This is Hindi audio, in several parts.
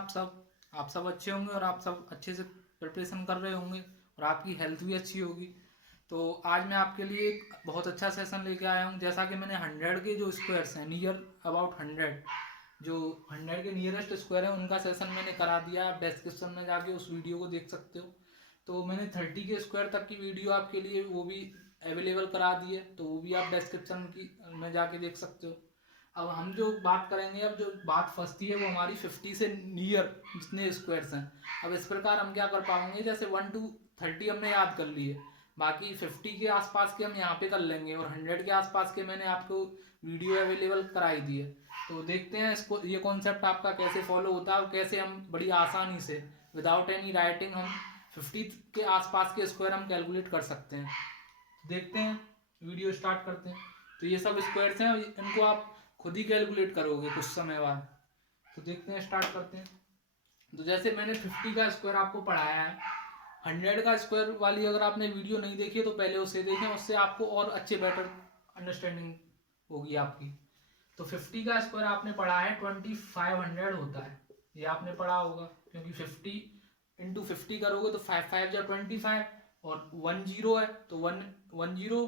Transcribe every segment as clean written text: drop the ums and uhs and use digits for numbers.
आप सब अच्छे होंगे और आप सब अच्छे से प्रिपरेशन कर रहे होंगे और आपकी हेल्थ भी अच्छी होगी। तो आज मैं आपके लिए एक बहुत अच्छा सेशन लेके आया हूँ। जैसा कि मैंने 100 के जो स्क्वायर्स हैं, नियर अबाउट 100, जो 100 के नियरेस्ट स्क्वायर है उनका सेशन मैंने करा दिया। आप डिस्क्रिप्शन में जाके उस वीडियो को देख सकते हो। तो मैंने 30 के स्क्वायर तक की वीडियो आपके लिए वो भी अवेलेबल करा दी है, तो वो भी आप डिस्क्रिप्शन की में जाके देख सकते हो। अब हम जो बात करेंगे, अब जो बात फंसती है वो हमारी 50 से नियर जितने स्क्वायर्स हैं। अब इस प्रकार हम क्या कर पाएंगे, जैसे 1 to 30 हमने याद कर लिए, बाकी 50 के आसपास के हम यहाँ पे कर लेंगे और 100 के आसपास के मैंने आपको वीडियो अवेलेबल कराई दी है। तो देखते हैं इसको, ये कॉन्सेप्ट आपका कैसे फॉलो होता है और कैसे हम बड़ी आसानी से विदाउट एनी राइटिंग हम 50 के आसपास के स्क्वायर हम कैलकुलेट कर सकते हैं। देखते हैं, वीडियो स्टार्ट करते हैं। तो ये सब स्क्वायर्स हैं, इनको आप खुद ही कैलकुलेट करोगे कुछ समय बाद। तो देखते हैं, स्टार्ट करते हैं। तो जैसे मैंने 50 का स्क्वायर आपको पढ़ाया है, 100 का स्क्वायर वाली अगर आपने वीडियो नहीं देखी है तो पहले उसे देखें, उससे आपको और अच्छे बेटर अंडरस्टैंडिंग होगी आपकी। तो 50 का स्क्वायर आपने पढ़ा है 2500 होता है, ये आपने पढ़ा होगा, क्योंकि 50 इंटू 50 करोगे तो 5 5 जा 25 और 1 जीरो है तो 1 जीरो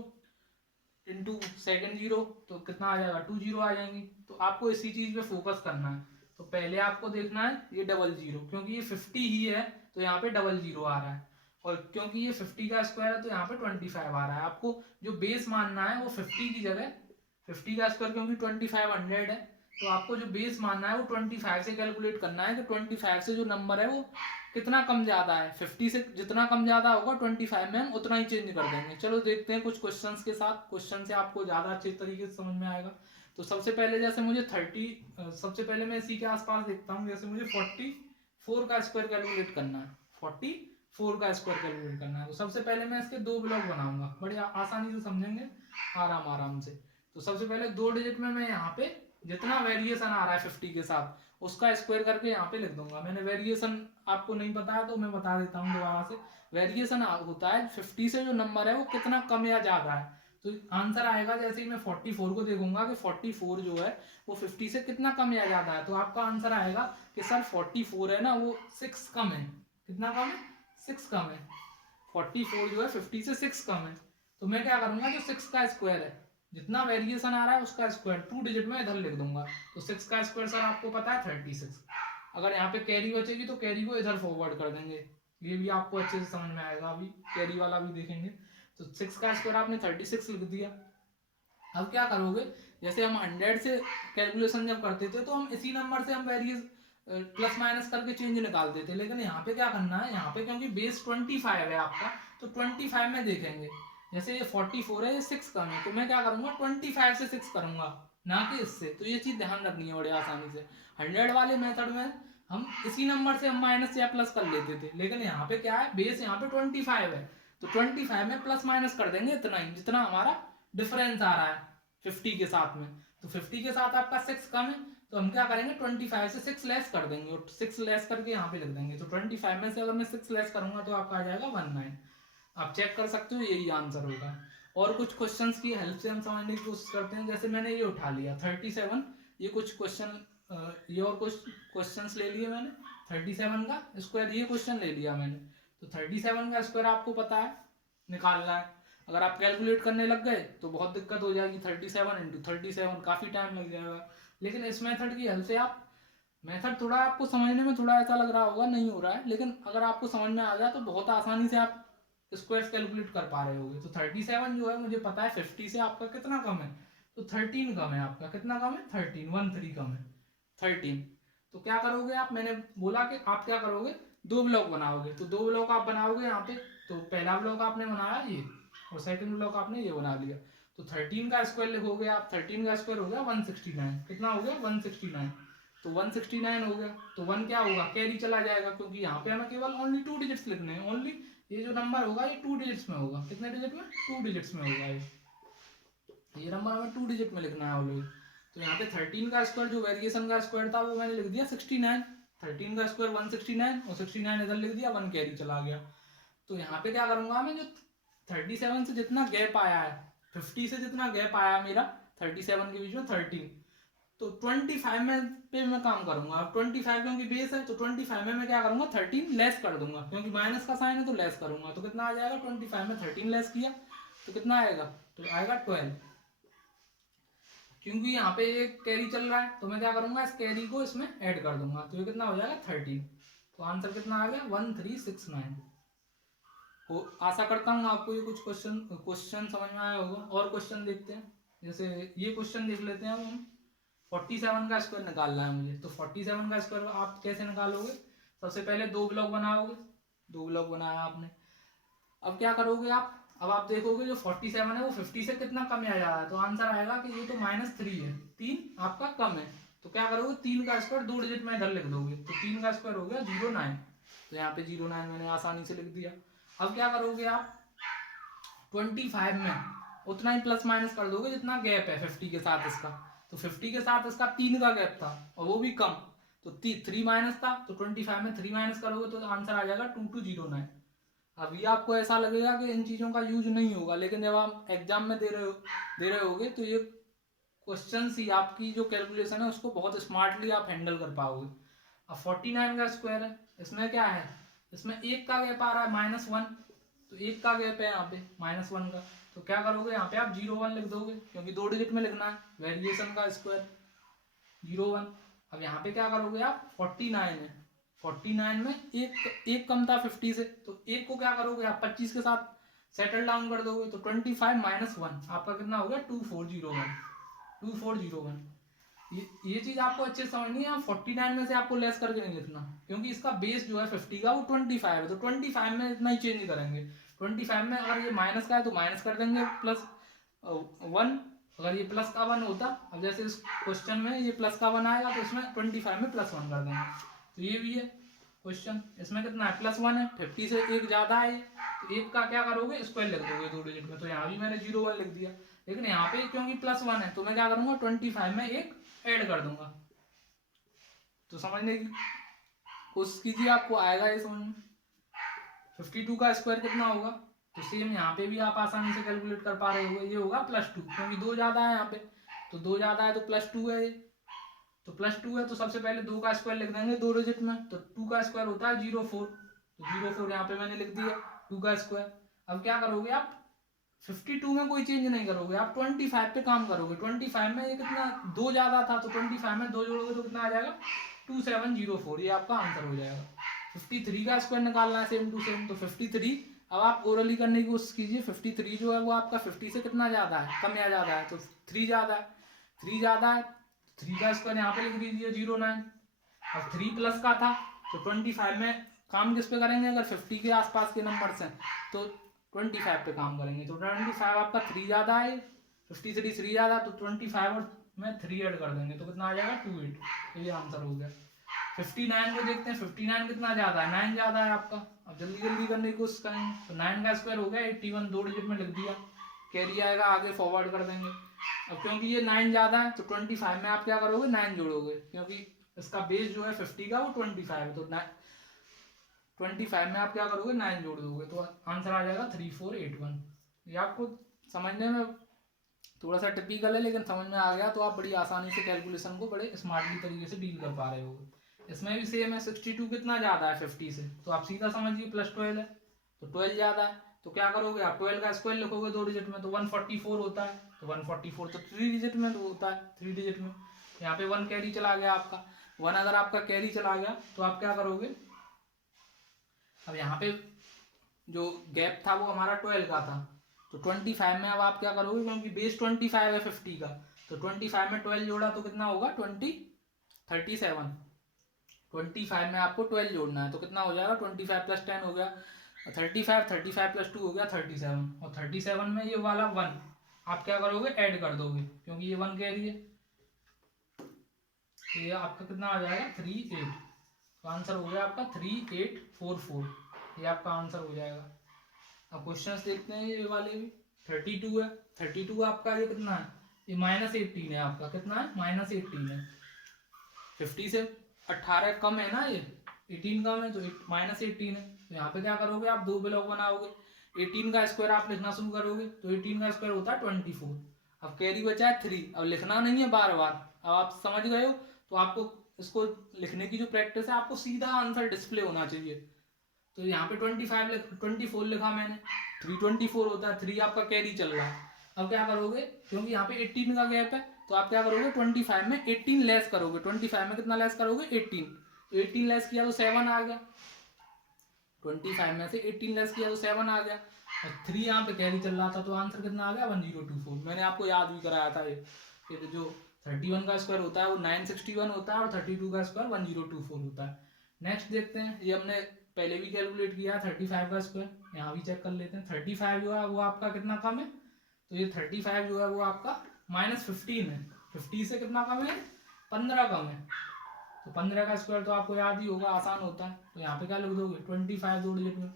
इंटू सेकेंड जीरो तो कितना आ जाएगा, 2 जीरो आ जाएंगी। तो आपको इसी चीज पे फोकस करना है। तो पहले आपको देखना है ये डबल जीरो, क्योंकि ये 50 ही है तो यहाँ पे डबल जीरो आ रहा है, और क्योंकि ये 50 का स्क्वायर है तो यहाँ पे 25 आ रहा है। आपको जो बेस मानना है वो 50 की जगह 50 का स्क्वायर, क्योंकि 2500 है तो आपको जो बेस मानना है वो 25 से कैलकुलेट करना है कि 25 से जो नंबर है वो कितना कम ज्यादा है। 50 से जितना कम ज्यादा होगा 25 में हम उतना ही चेंज कर देंगे। चलो देखते हैं कुछ क्वेश्चंस के साथ, क्वेश्चन से आपको ज्यादा अच्छे तरीके से समझ में आएगा। तो सबसे पहले जैसे मुझे 30, सबसे पहले मैं इसी के आसपास देखता हूँ। जैसे मुझे 44 का स्क्वायर कैलकुलेट करना है, 44 का स्क्वायर कैलकुलेट करना है। तो सबसे पहले मैं इसके दो ब्लॉक बनाऊंगा, बड़े आसानी से समझेंगे आराम आराम से। तो सबसे पहले 2 डिजिट में मैं यहाँ पे जितना वेरिएशन आ रहा है 50 के साथ उसका स्क्वायर करके यहाँ पे लिख दूंगा। मैंने वेरिएशन आपको नहीं पता है तो मैं बता देता हूँ दोबारा से। वेरिएशन होता है 50 से जो नंबर है वो कितना कम या ज्यादा है। तो आंसर आएगा, जैसे ही मैं 44 को देखूंगा कि 44 जो है वो 50 से कितना कम या ज्यादा है, तो आपका आंसर आएगा कि सर 44 है ना वो 6 कम है। कितना कम है, 6 कम है। 44 जो है 50 से 6 कम है। तो मैं क्या करूंगा, जो 6 का स्क्वायर है जितना वेरिएशन आ रहा है उसका स्क्वायर 2 डिजिट में इधर लिख दूंगा। तो 6 का स्क्वायर सर आपको पता है 36। अगर यहाँ पे कैरी बचेगी तो कैरी को इधर फॉरवर्ड कर देंगे, ये भी आपको अच्छे से समझ में आएगा। अभी कैरी वाला भी देखेंगे। तो 6 का स्क्वायर आपने 36 लिख दिया। अब क्या करोगे, जैसे हम 100 से कैलकुलेशन जब करते थे तो हम इसी नंबर से हम वेरिएस प्लस माइनस करके चेंज निकालते थे, लेकिन यहाँ पे क्या करना है, यहाँ पे क्योंकि बेस 25 है आपका तो 25 में देखेंगे। जैसे ये 44 है, ये 6 कम है, तो मैं क्या करूंगा 25 से 6 करूंगा, ना कि इससे। तो ये चीज ध्यान रखनी है बड़े आसानी से। 100 वाले मेथड में हम इसी नंबर से हम माइनस या प्लस कर लेते थे, लेकिन यहाँ पे क्या है, बेस यहाँ पे 25 है तो 25 में प्लस माइनस कर देंगे इतना ही जितना हमारा डिफरेंस आ रहा है 50 के साथ में। तो 50 के साथ आपका 6 कम है तो हम क्या करेंगे 25 से 6 लेस कर देंगे और 6 लेस करके यहाँ पे लिख देंगे। तो 25 में से अगर मैं 6 लेस करूंगा तो आपका आ जाएगा 19। आप चेक कर सकते हो, यही आंसर होगा। और कुछ क्वेश्चंस की हेल्प से हम समझने की कोशिश करते हैं। जैसे मैंने ये उठा लिया 37, ये कुछ क्वेश्चन, ये और कुछ क्वेश्चंस ले लिए मैंने। 37 का स्क्वायर ये क्वेश्चन ले लिया मैंने। तो 37 का स्क्वायर आपको पता है निकालना है। अगर आप कैलकुलेट करने लग गए तो बहुत दिक्कत हो जाएगी। 37 इंटू 37 काफी टाइम लग जाएगा। लेकिन इस मेथड की हेल्प से आप, मेथड थोड़ा आपको समझने में थोड़ा ऐसा लग रहा होगा नहीं हो रहा है, लेकिन अगर आपको समझ में आ गया तो बहुत आसानी से आप स्क्वायर्स कैलकुलेट कर पा रहे होगे। तो 37 जो है मुझे पता है 50 से आपका कितना कम है, तो 13 कम है आपका। कितना कम है, 13, 13 कम है 13। तो क्या करोगे आप, मैंने बोला कि आप क्या करोगे, दो ब्लॉक बनाओगे। तो दो ब्लॉक आप बनाओगे यहाँ पे। तो पहला ब्लॉक आपने बनाया ये, और सेकंड ब्लॉक आपने ये बना लिया। तो 13 का स्क्वायर लिखोगे आप, 13 का स्क्वायर हो गया 169। कितना हो गया, 169। तो 169 हो गया। तो 1 क्या होगा, कैरी चला जाएगा, क्योंकि यहाँ पे हमें केवल ओनली 2 डिजिट्स लिखने हैं। ओनली ये जो नंबर होगा ये 2 डिजिट्स में होगा। कितने डिजिट में, 2 डिजिट्स में होगा ये नंबर हमें 2 डिजिट में लिखना है ऑलवेज। तो यहाँ पे 13 का स्क्वायर जो वेरिएशन का स्क्वायर था वो मैंने लिख दिया 69। 13 का स्क्वायर 169 और 69 इधर लिख दिया, 1 कैरी चला गया। तो यहाँ पे क्या करूंगा मैं, जो 37 से जितना गैप आया है, 50 से जितना गैप आया मेरा 37 के बीच में 13, तो 25 में पे मैं काम करूंगा। अब 25 क्योंकि बेस है तो 25 में मैं क्या करूंगा 13 लेस कर दूंगा, क्योंकि माइनस का साइन है तो लेस करूंगा। तो कितना आ जाएगा 25 में 13 लेस किया तो कितना आएगा, तो आएगा 12। क्योंकि यहाँ पे एक कैरी चल रहा है तो मैं क्या करूंगा इस कैरी को इसमें ऐड कर दूंगा, तो ये कितना हो जाएगा 13। तो आंसर कितना आ गया 1369। हो आशा करता हूँ आपको ये कुछ क्वेश्चन समझ में आया होगा। और क्वेश्चन देखते हैं, जैसे ये क्वेश्चन देख लेते हैं हम। 47 का स्क्वायर निकालना है मुझे, तो 47 का स्क्वायर आप कैसे निकालोगे, सबसे पहले दो ब्लॉक बनाओगे। दो ब्लॉक बनाया आपने, अब क्या करोगे आप, अब आप देखोगे जो 47 है वो 50 से कितना कम आ जा रहा है, तो आंसर आएगा कि ये तो -3 है, 3 आपका कम है। तो क्या करोगे 3 का स्क्वायर 2 डिजिट में इधर लिख दोगे, तो 3 का स्क्वायर हो गया 09। तो यहाँ पे 09 मैंने आसानी से लिख दिया। अब क्या करोगे आप 25 में उतना ही प्लस माइनस कर दोगे जितना गैप है 50 के साथ इसका। तो 50 के साथ इसका 3 का गैप था और वो भी कम, तो 3 माइनस था, तो 25 में 3 माइनस करोगे तो आंसर आ जाएगा 2209। अभी आपको ऐसा लगेगा कि इन चीज़ों का यूज नहीं होगा, लेकिन जब आप एग्जाम में दे रहे होगे तो ये क्वेश्चन ही आपकी जो कैलकुलेशन है उसको बहुत स्मार्टली आप हैंडल कर पाओगे। अब 49 का स्क्वायर है, इसमें क्या है, इसमें एक का गैप आ रहा है -1, तो एक का गैप है यहाँ पे -1 का, तो क्या करोगे यहाँ पे आप 01 लिख दोगे, क्योंकि 2 डिजिट में लिखना है, वेरिएशन का स्क्वायर 01। अब यहाँ पे क्या करोगे आप 49 है, 49 में एक कम था 50 से, तो एक को क्या करोगे आप 25 के साथ सेटल डाउन कर दोगे, तो 25 - 1 आपका कितना हो गया 2401। 2401 ये चीज आपको अच्छे से समझनी है। 49 में से आपको लेस करके नहीं लिखना, क्योंकि इसका बेस जो है 50 का वो 25 है, तो 25 में इतना ही चेंज नहीं करेंगे। 25 में अगर ये माइनस का है तो माइनस कर देंगे +1, अगर ये प्लस का 1 होता, अब जैसे इस क्वेश्चन में ये प्लस का 1 आएगा तो इसमें 25 में +1 कर देंगे। तो ये भी है क्वेश्चन, इसमें कितना है +1 है, 50 से एक ज्यादा है, तो एक का क्या करोगे स्क्वायर लिख दोगे 2 डिजिट में, तो यहाँ भी मैंने 01 लिख दिया। लेकिन यहाँ पे क्योंकि +1 है तो मैं क्या करूंगा 25 में एक ऐड कर दूंगा। तो समझने की कोशिश कीजिए, आपको आएगा ये समझ में। 52 का स्क्वायर कितना होगा, तो सेम यहाँ पे भी आप आसानी से कैलकुलेट कर पा रहे हो, ये होगा +2, क्योंकि 2 ज्यादा है यहाँ पे, तो 2 ज्यादा है तो +2 है ये, तो +2 है तो सबसे पहले 2 का स्क्वायर लिख देंगे 2 डिजिट में, तो 2 का स्क्वायर होता है 04, तो 04 यहाँ पे मैंने लिख दिया 2 का स्क्वायर। अब क्या करोगे आप 52 में कोई चेंज नहीं करोगे, आप 25 पे काम करोगे। 25 में ये कितना 2 ज्यादा था, तो 25 में 2 जोड़ोगे तो कितना आ जाएगा 2704, ये आपका आंसर हो जाएगा। 53 का स्क्वायर निकालना है सेम टू सेम, तो 53 अब आप ओरली करने की कोशिश कीजिए। 53 जो है वो आपका 50 से कितना ज्यादा है, कम या ज्यादा है, तो 3 ज्यादा है, 3 ज्यादा है, 3 का स्क्वायर यहाँ पे लिख दीजिए 09। अब 3 प्लस का था, तो 25 में काम किस पे करेंगे, अगर 50 के आसपास के नंबर हैं तो 25 पे काम करेंगे। तो 25 आपका 3 ज्यादा है, 53 3 ज्यादा, तो 25 और में 3 ऐड कर देंगे तो कितना आ जाएगा 28, ये आंसर हो गया। 59 को देखते हैं, 59 कितना ज्यादा है 9 ज्यादा है आपका। अब जल्दी जल्दी करने की कोशिश करेंगे, तो 9 का स्क्वायर हो गया 81, 2 डिजिट में लिख दिया, कैरी आएगा आगे फॉरवर्ड कर देंगे। अब क्योंकि ये 9 ज्यादा है तो 25 में आप क्या करोगे 9 जोड़ोगे, क्योंकि इसका बेस जो है 50 का वो 25 है, तो 25 में आप क्या करोगे 9 जोड़ दोगे, तो आंसर आ जाएगा 3481। ये आपको समझने में थोड़ा सा टिपिकल है, लेकिन समझ में आ गया तो आप बड़ी आसानी से कैलकुलेशन को बड़े स्मार्टली तरीके से डील कर पा रहे हो। इसमें भी सेम है, 62 कितना ज़्यादा है 50 से, तो आप सीधा समझिए +12 है, तो 12 ज़्यादा है, तो क्या करोगे आप 12 का स्क्वायर लिखोगे 2 डिजिट में, तो 144 होता है, तो 144 तो 3 डिजिट में तो होता है, 3 डिजिट में यहाँ पे 1 कैरी चला गया आपका। 1 अगर आपका कैरी चला गया तो आप क्या करोगे, अब यहाँ पे जो गैप था वो हमारा 12 का था, तो 25 में अब आप क्या करोगे, क्योंकि बेस 25 है 50 का, तो 25 में 12 जोड़ा तो कितना होगा 37। 25 में आपको 12 जोड़ना है तो कितना हो जाएगा 25 + 10 हो गया 35, 35 + 2 हो गया 37, और 37 में ये वाला 1 आप क्या करोगे ऐड कर दोगे, क्योंकि ये 1 कह रही है, तो ये आपका कितना आ जाएगा 38, तो आंसर हो गया आपका 3844, ये आपका आंसर हो जाएगा। अब क्वेश्चंस देखते हैं, ये वाले भी 32 है, 32 आपका ये कितना है, ये -18 है आपका, कितना है -18 है, 50 से 18 कम है ना, ये 18 कम है तो -18 है, तो यहाँ पे क्या करोगे आप 2 ब्लॉक बनाओगे, 18 का स्क्वायर आप लिखना शुरू करोगे, तो 18 का स्क्वायर होता है 24, अब कैरी बचा है 3, अब लिखना नहीं है बार बार, अब आप समझ गए हो, तो आपको इसको लिखने की जो प्रैक्टिस है, आपको सीधा आंसर डिस्प्ले होना चाहिए। तो यहाँ पे 24 लिखा मैंने, 324 होता है, 3 आपका कैरी चल रहा है। अब क्या करोगे, क्योंकि यहाँ पे 18 का गैप है, तो आप क्या करोगे, 25 में 18 लेस करोगे। 25 में कितना लेस करोगे, 18। 18 लेस किया तो 7 आ गया। 25 में से 18 लेस किया तो 7 आ गया, और 3 यहाँ पे कैरी चल रहा था, तो आंसर कितना आ गया, 1024। मैंने आपको याद भी कराया था ये जो 31 का स्क्वायर होता है वो 961 होता है, और 32 का स्क्वायर 1024 होता है। नेक्स्ट देखते हैं, ये हमने पहले भी कैलकुलेट किया है 35 का स्क्वायर, यहाँ भी चेक कर लेते हैं। 35 जो है वो आपका कितना कम है, तो ये 35 जो है वो आपका -15 है। 50 से कितना कम है, 15 कम है। तो 15 का स्क्वायर तो आपको याद ही होगा, आसान होता है। तो यहाँ पे क्या लिख दोगे, 25 दो डिजिट में,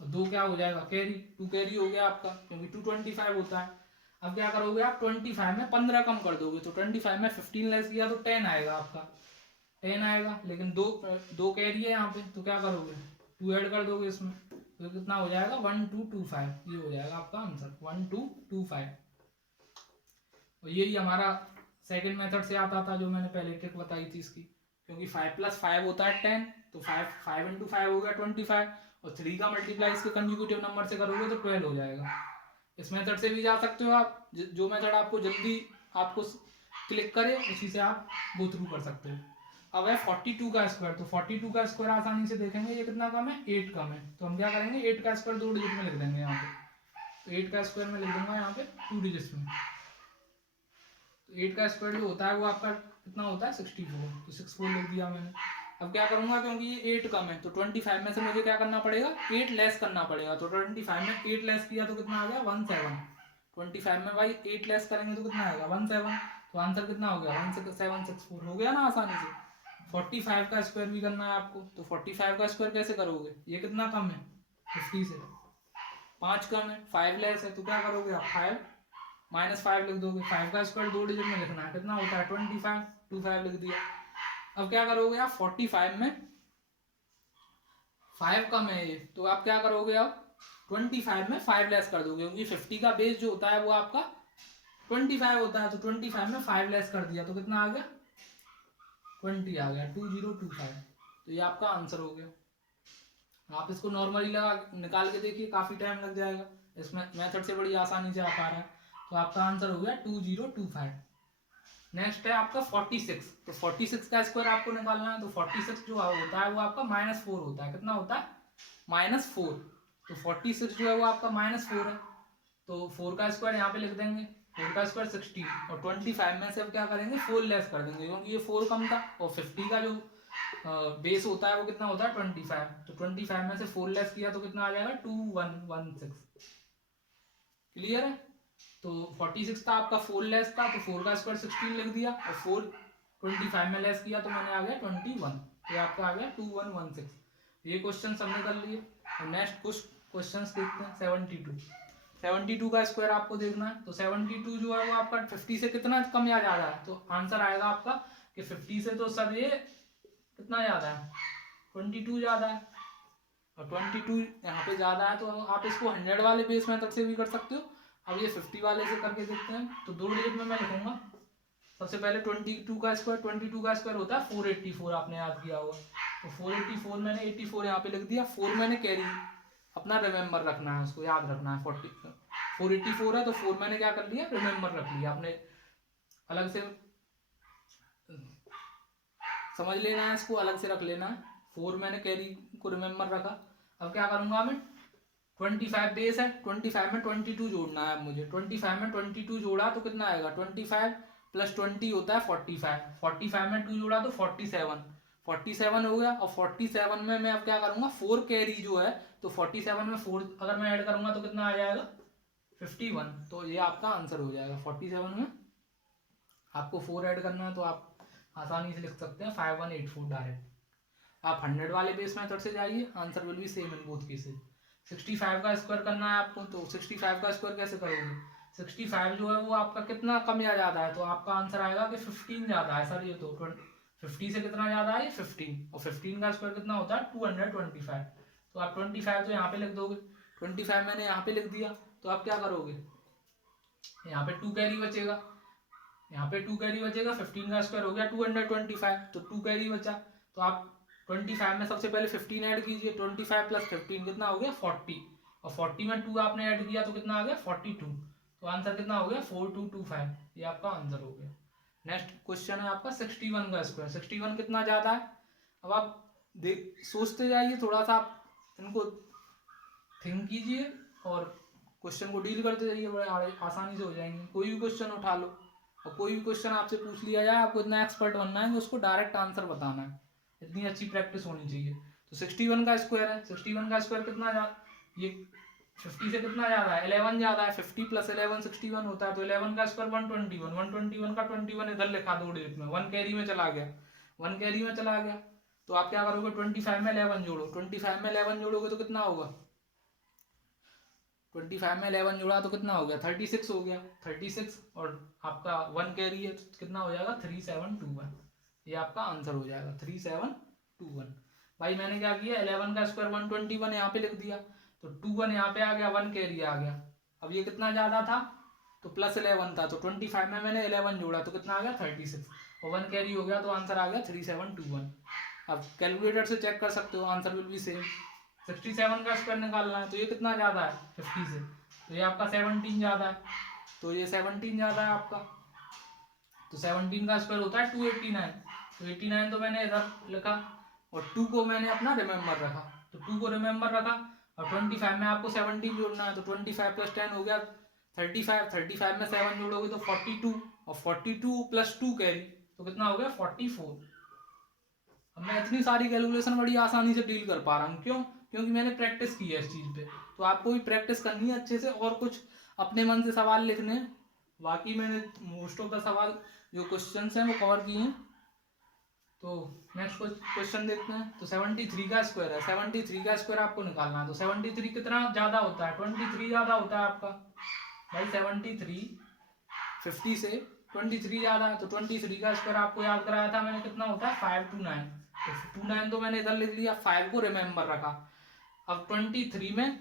और 2 क्या हो जाएगा, कैरी, 2 कैरी हो गया आपका, क्योंकि 225 होता है। अब क्या करोगे आप, 25 में 15 कम कर दोगे, तो 25 में 15 लेस किया तो 10 आएगा आपका, 10 आएगा। लेकिन दो कैरी है यहाँ पे, तो क्या करोगे, 2 ऐड कर दोगे इसमें, तो कितना हो जाएगा, 1225। ये हो जाएगा आपका आंसर 1225। और यही हमारा सेकंड मेथड से आता था, जो मैंने पहले ट्रिक बताई थी इसकी, क्योंकि 5 + 5 होता है 10, तो 5 × 5 हो गया 25, और 3 का मल्टीप्लाई इसके कंज्यूगेटिव नंबर से करोगे तो 12 हो जाएगा। इस मेथड से भी जा सकते हो आप, जो मेथड आपको जल्दी आपको क्लिक करे उसी से आप गो थ्रू कर सकते हो। अब है 42 का स्क्वायर, तो 42 का स्क्वायर आसानी से देखेंगे, ये कितना कम है, 8 कम है। तो हम क्या करेंगे, 8 का स्क्वायर 2 डिजिट में लिख देंगे यहाँ पे, तो 8 का स्क्वायर में लिख दूंगा यहाँ पे 2 डिजिट्स में। तो 8 का स्क्वायर जो होता है वो आपका कितना होता है, 64, तो 64 लिख दिया मैंने। अब क्या करूंगा, क्योंकि ये 8 कम है, तो 25 में से मुझे क्या करना पड़ेगा, 8 लेस करना पड़ेगा। तो 25 में 8 लेस किया तो कितना आ गया, 17। 25 में भाई 8 लेस करेंगे तो कितना आएगा, 17। तो आंसर कितना हो गया, 1764 हो गया ना आसानी से। 45 का स्क्वायर भी करना है आपको, तो 45 का स्क्वायर कैसे करोगे, ये कितना कम है, 50 से 5 कम है, 5 लेस है, तो क्या करोगे आप, 5 - 5 लिख दोगे। 5 का स्क्वायर 2 डिजिट में लिखना है, कितना होता है, 25, 25 लिख दिया। अब क्या करोगे आप, 45 में 5 कम है ये, तो आप क्या करोगे, अब 25 में 5 लेस कर दोगे, क्योंकि 50 का बेस जो होता है वो आपका 25 होता है। तो 25 में 5 लेस कर दिया तो कितना आ गया, 20 आ गया, 2025। तो ये आपका आंसर हो गया। आप इसको नॉर्मली लगा निकाल के देखिए, काफी टाइम लग जाएगा, इसमें मेथड से बड़ी आसानी से आ पा रहा है। तो आपका आंसर हो गया 2025। नेक्स्ट है आपका 46। तो 46 का स्क्वायर आपको निकालना है, तो 46 जो होता है वो आपका -4 होता है। कितना होता है, -4। तो 46 जो है वो आपका -4 है, तो 4 का स्क्वायर यहाँ पे लिख देंगे, 4 का स्क्वायर 16, और 25 में से अब क्या करेंगे, 4 लेस कर देंगे, क्योंकि ये 4 कम था, और 50 का जो बेस होता है वो कितना होता है, 25। तो 25 में से 4 लेस किया तो कितना आ जाएगा, 2116। क्लियर है। तो 46 था आपका, 4 लेस था, तो 4 का स्क्वायर 16 लिख दिया, और 4 25 में लेस किया तो मैंने आ गया 21, तो आपका आ गया 2116। ये क्वेश्चन हमने कर लिए। और नेक्स्ट कुछ क्वेश्चन देखते हैं। 72 का स्क्वायर आपको देखना है, तो 72 जो है वो आपका 50 से कितना कम या ज्यादा है, तो आंसर आएगा आपका कि 50 से तो सर ये कितना ज्यादा है, 22 ज्यादा है, और 22 यहाँ पे ज्यादा है, तो आप इसको 100 वाले बेस मेथड से भी कर सकते हो। अब ये 50 वाले से करके देखते हैं, तो 2 डिजिट में मैं लिखूंगा। सबसे पहले 22 का स्क्वायर होता है 484, आपने याद किया होगा, तो 484 मैंने 84 यहाँ पे लिख दिया, 4 मैंने कैरी, अपना रिमेंबर रखना है, उसको याद रखना है। 484 है, तो 4 मैंने क्या कर लिया, रिमेंबर रख लिया, अपने अलग से समझ लेना है, इसको अलग से रख लेना है। 4 मैंने कैरी को रिमेंबर रखा। अब क्या करूंगा मैं, 25 बेस है, 25 में 22 जोड़ना है मुझे। 25 में 22 जोड़ा तो कितना आएगा, 25 + 20 होता है 45। 45 में 2 जोड़ा तो 47 हो गया। और 47 में मैं अब क्या करूंगा, 4 कैरी जो है, तो 47 में 4 अगर मैं ऐड करूंगा तो कितना आ जाएगा, 51। तो ये आपका आंसर हो जाएगा। 47 में आपको 4 ऐड करना है, तो आप आसानी से लिख सकते हैं 5184 डायरेक्ट। आप 100 वाले बेस मेथड से जाइए, answer will be same in both cases. 65 का स्क्वायर करना है आपको, तो 65 का स्क्वायर कैसे करोगे, 65 जो है वो आपका कितना कम या ज़्यादा है, तो आपका आंसर आएगा कि 15 ज़्यादा है सर। ये तो 50 से कितना ज़्यादा है, ये 15, और 15 का स्क्वायर कितना होता है, 225। तो आप 25 तो यहाँ पे लिख दोगे, 25 मैंने यहाँ पे लिख दिया। तो आप क्या करोगे, यहाँ पे 2 कैरी बचेगा, यहाँ पे 2 कैरी बचेगा, 15 का स्क्वायर हो गया 225, तो 2 कैरी बचा। तो आप 25 में सबसे पहले 15 ऐड कीजिए, 25 प्लस 15 कितना हो गया 40, और 40 में 2 आपने ऐड किया तो कितना आ गया 42। तो आंसर कितना हो गया 4225, ये आपका आंसर हो गया। नेक्स्ट क्वेश्चन है आपका 61 का स्क्वायर। 61 कितना ज़्यादा है, अब आप देख सोचते जाइए, थोड़ा सा आप इनको थिंक कीजिए और क्वेश्चन को डील करते जाइए, बड़े आसानी से हो जाएंगे। कोई भी क्वेश्चन उठा लो और कोई भी क्वेश्चन आपसे पूछ लिया जाए, आपको इतना एक्सपर्ट बनना है कि उसको डायरेक्ट आंसर बताना है, इतनी अच्छी प्रैक्टिस होनी चाहिए। तो 61 का स्क्वायर है, 61 का स्क्वायर कितना ये 50 से कितना ज़्यादा है, 11 ज़्यादा है। 50 प्लस 11 61 होता है, तो 11 का स्क्वायर 121, 121 का 21 इधर लिखा दो डिजिट में, 1 कैरी में चला गया, 1 कैरी में चला गया। तो आप क्या करोगे 25 में 11 जोड़ो, 25 में 11 जोड़ोगे तो कितना होगा, 25 में 11 जोड़ा तो कितना हो गया 36 हो गया, 36, और आपका 1 कैरी है तो कितना हो जाएगा 3721, ये आपका आंसर हो जाएगा 3721। भाई मैंने क्या किया 11 का स्क्वायर 121 यहाँ पे लिख दिया, तो 21 यहाँ पे आ गया, 1 कैरी आ गया। अब ये कितना ज़्यादा था तो प्लस 11 था, तो 25 में मैंने 11 जोड़ा तो कितना आ गया 36, और 1 कैरी हो गया तो आंसर आ गया 3721। अब कैलकुलेटर से चेक कर सकते हो, आंसर विल बी सेम। 67 का स्क्वायर निकालना है, तो ये कितना ज़्यादा है 50 से, तो ये आपका 17 ज़्यादा है, तो ये 17 ज़्यादा है आपका। तो 17 का स्क्वायर होता है 289, तो 89 तो मैंने इधर लिखा और 2 को मैंने अपना रिमेंबर रखा, तो 2 को रिमेंबर रखा। और 25 में आपको 17 जोड़ना है, तो 25 प्लस 10 हो गया 35, 35 में 7 जोड़ोगे तो 42, और 42 प्लस 2 कैरी तो कितना हो गया 44। अब मैं इतनी सारी कैलकुलेशन बड़ी आसानी से डील कर पा रहा हूँ, क्यों, क्योंकि मैंने प्रैक्टिस की है इस चीज़ पे। तो आपको भी प्रैक्टिस करनी है अच्छे से, और कुछ अपने मन से सवाल लिखने हैं। बाकी मैंने मोस्ट ऑफ द सवाल जो क्वेश्चन हैं वो कवर किए हैं। तो नेक्स्ट क्वेश्चन देखते हैं। तो 73 का स्क्वायर है, 73 का स्क्वायर आपको निकालना है। तो 73 कितना ज़्यादा होता है 23 ज़्यादा होता है आपका। भाई 73 50 से 23 ज़्यादा है, तो 23 का स्क्वायर आपको याद कराया था मैंने, कितना होता है 529। तो 29 तो मैंने इधर लिख लिया, 5 को रिमेंबर रखा। अब 23 में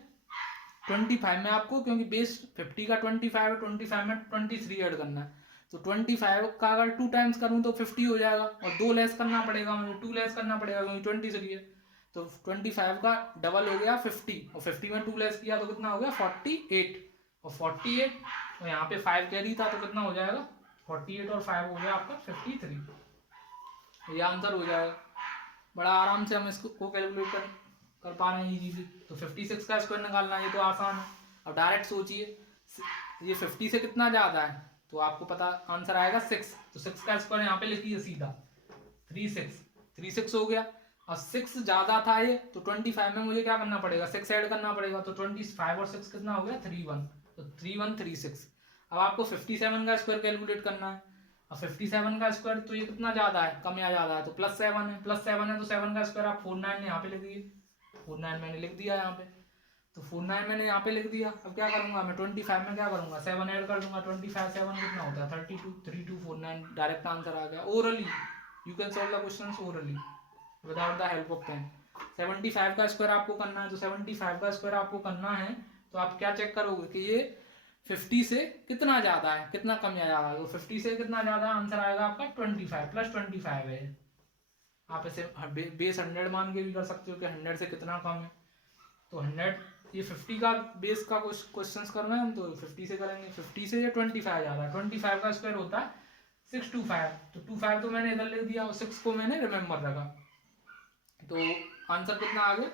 25 में आपको, क्योंकि बेस 50 का 25 है, 25 में 23 ऐड करना है। तो 25 का अगर 2 टाइम्स करूँ तो 50 हो जाएगा, और 2 लेस करना पड़ेगा मुझे, 2 लेस करना पड़ेगा क्योंकि 23 है। तो 25 का डबल हो गया 50, और 50 में 2 लेस किया तो कितना हो गया 48, और 48 और यहाँ पे 5 कैरी था तो कितना हो जाएगा 48 और 5 हो गया आपका 53। ये आंसर हो जाएगा। बड़ा आराम से हम इसको कैलकुलेट कर पा रहे हैं इजीली। तो 56 का स्क्वायर निकालना, ये तो आसान है। अब डायरेक्ट सोचिए, ये 50 से कितना ज़्यादा है, तो आपको पता आंसर आएगा 6। तो 6 का स्क्वायर यहाँ पे लिखिए सीधा 36 हो गया। और 6 ज़्यादा था ये, तो 25 में मुझे क्या करना पड़ेगा 6 ऐड करना पड़ेगा। तो 25 और 6 कितना हो गया 31, तो 3136। अब आपको 57 का स्क्वायर कैलकुलेट करना है। अब 57 का स्क्वायर तो ये कितना ज़्यादा है, कम या ज़्यादा है, तो +7 है, +7 है तो 7 का स्क्वायर आप 49 यहाँ पे लिख दिए, 49 मैंने लिख दिया यहाँ पे। तो 49 मैंने यहाँ पे लिख दिया। अब क्या करूँगा मैं 25 में क्या करूँगा 7 ऐड कर दूंगा। 25 7 कितना होता है 32, 3249, डायरेक्ट आंसर आ गया। Orally you can solve the questions orally without the help of pen. 75 का स्क्वायर आपको करना है। तो 75 का स्क्वायर आपको करना है तो आप क्या चेक करोगे कि ये 50 से कितना ज़्यादा है, कितना कम या ज़्यादा है। तो 50 से कितना ज़्यादा आंसर आएगा आपका 25 + 25 है। आप इसे बेस 100 मान के भी कर सकते हो कि 100 से कितना कम है। तो 100, ये 50 का बेस का क्वेश्चंस करना है हम, तो 50 से करेंगे। 50 से ये 25 ज़्यादा है। 25 का स्क्वायर होता है 625, तो 25 तो मैंने इधर लिख दिया और 6 को मैंने रिमेंबर रखा। तो आंसर कितना आ गया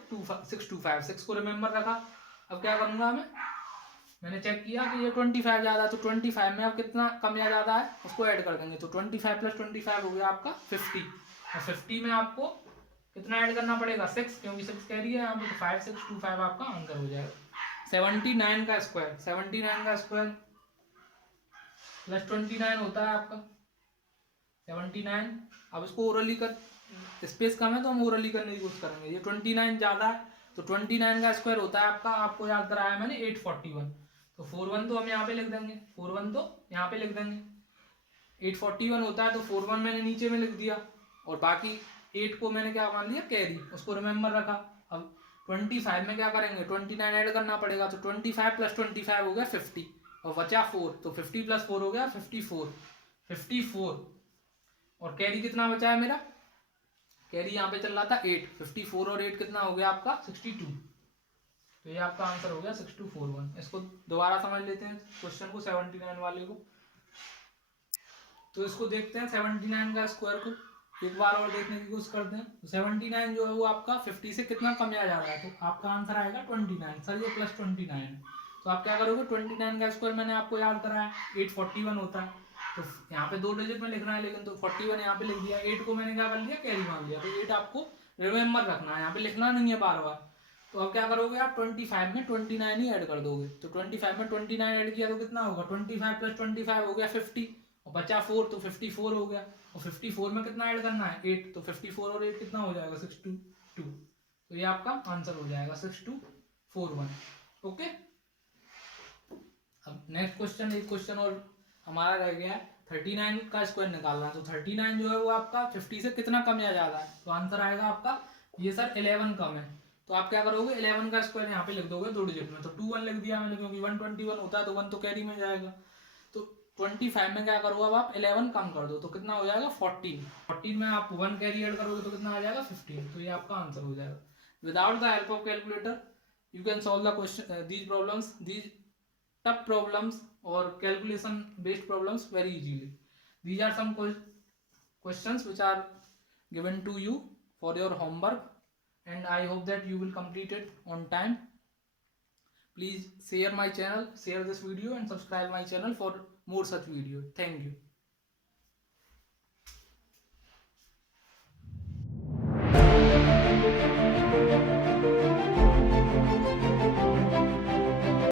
625, 6 को रिमेंबर रखा। अब क्या करूँगा मैंने चेक किया कि ये 25 ज़्यादा है, तो 25 में अब कितना कम या ज़्यादा है उसको ऐड कर देंगे। तो 25 + 25 हो गया आपका 50, और 50 में आपको कितना ऐड करना पड़ेगा 6, क्योंकि 6 कैरी है यहाँ पे। तो 5625 आपका आंसर हो जाएगा। 79 का स्क्वायर, 79 का स्क्वायर +29 होता है आपका 79। अब इसको ओरली कर, स्पेस कम है तो हम ओरली करने की कोशिश करेंगे। ये 29 ज़्यादा है, तो 29 का स्क्वायर होता है आपका, आपको याद कराया मैंने 841। तो 41 तो हम यहाँ पे लिख देंगे, 41 तो यहाँ पे लिख देंगे। 841 होता है तो 41 मैंने नीचे में लिख दिया, और बाकी 8 को मैंने क्या मान लिया कैरी, उसको रिमेंबर रखा। अब 25 में क्या करेंगे 29 ऐड करना पड़ेगा। तो 25 + 25 हो गया 50, और बचा 4, तो 50 + 4 हो गया 54। 54 और कैरी कितना बचा है मेरा, कैरी यहाँ पे चल रहा था 8, 54 और 8 कितना हो गया आपका 62। तो ये आपका आंसर हो गया 6241। इसको दोबारा समझ लेते हैं क्वेश्चन को 79 वाले को। तो इसको देखते हैं 79 का स्क्वायर को एक बार और देखने की कोशिश करते हैं। तो 79 जो है वो आपका 50 से कितना कम आ जा रहा है, तो आपका आंसर आएगा 29। सर ये प्लस 29 है, तो आप क्या करोगे 29 का स्क्वायर मैंने आपको याद कराया 841 होता है। तो यहाँ पे 2 डिजिट में लिखना है, लेकिन तो 41 यहाँ पे लिख दिया, 8 को मैंने क्या कर लिया कैरी मान लिया। तो 8 आपको रिमेम्बर रखना है, यहाँ पे लिखना नहीं है बार बार। तो अब क्या करोगे आप 25 में 29 ही ऐड कर दोगे। तो 25 में 29 ऐड किया तो कितना होगा 25 प्लस 25 हो गया 50 और बचा 4 तो 54 हो गया। और 54 में कितना ऐड करना है 8, तो 54 और 8 कितना हो जाएगा 622। तो ये आपका आंसर हो जाएगा 6241। ओके, अब नेक्स्ट क्वेश्चन, एक क्वेश्चन और हमारा रह गया है 39 का स्क्वायर निकालना है। तो 39 जो है वो आपका 50 से कितना कम या ज्यादा है, तो आंसर आएगा आपका ये सर 11 कम है। तो आप क्या करोगे 11 का स्क्वायर यहाँ पे लिख दोगे 2 डिजिट में। तो 2 1 लिख दिया मैंने, क्योंकि 121 होता है तो 1 तो कैरी में जाएगा। तो 25 में क्या करोगे अब आप 11 कम कर दो तो कितना हो जाएगा 14 में आप 1 कैरी ऐड करोगे तो कितना आ जाएगा 15। तो ये आपका आंसर हो जाएगा। Without the help of calculator you can solve the question these problems, these tough problems or calculation based problems very easily. These are some questions which are given to you for your homework, and I hope that you will complete it on time. Please share my channel, share this video and subscribe my channel for more such videos. Thank you.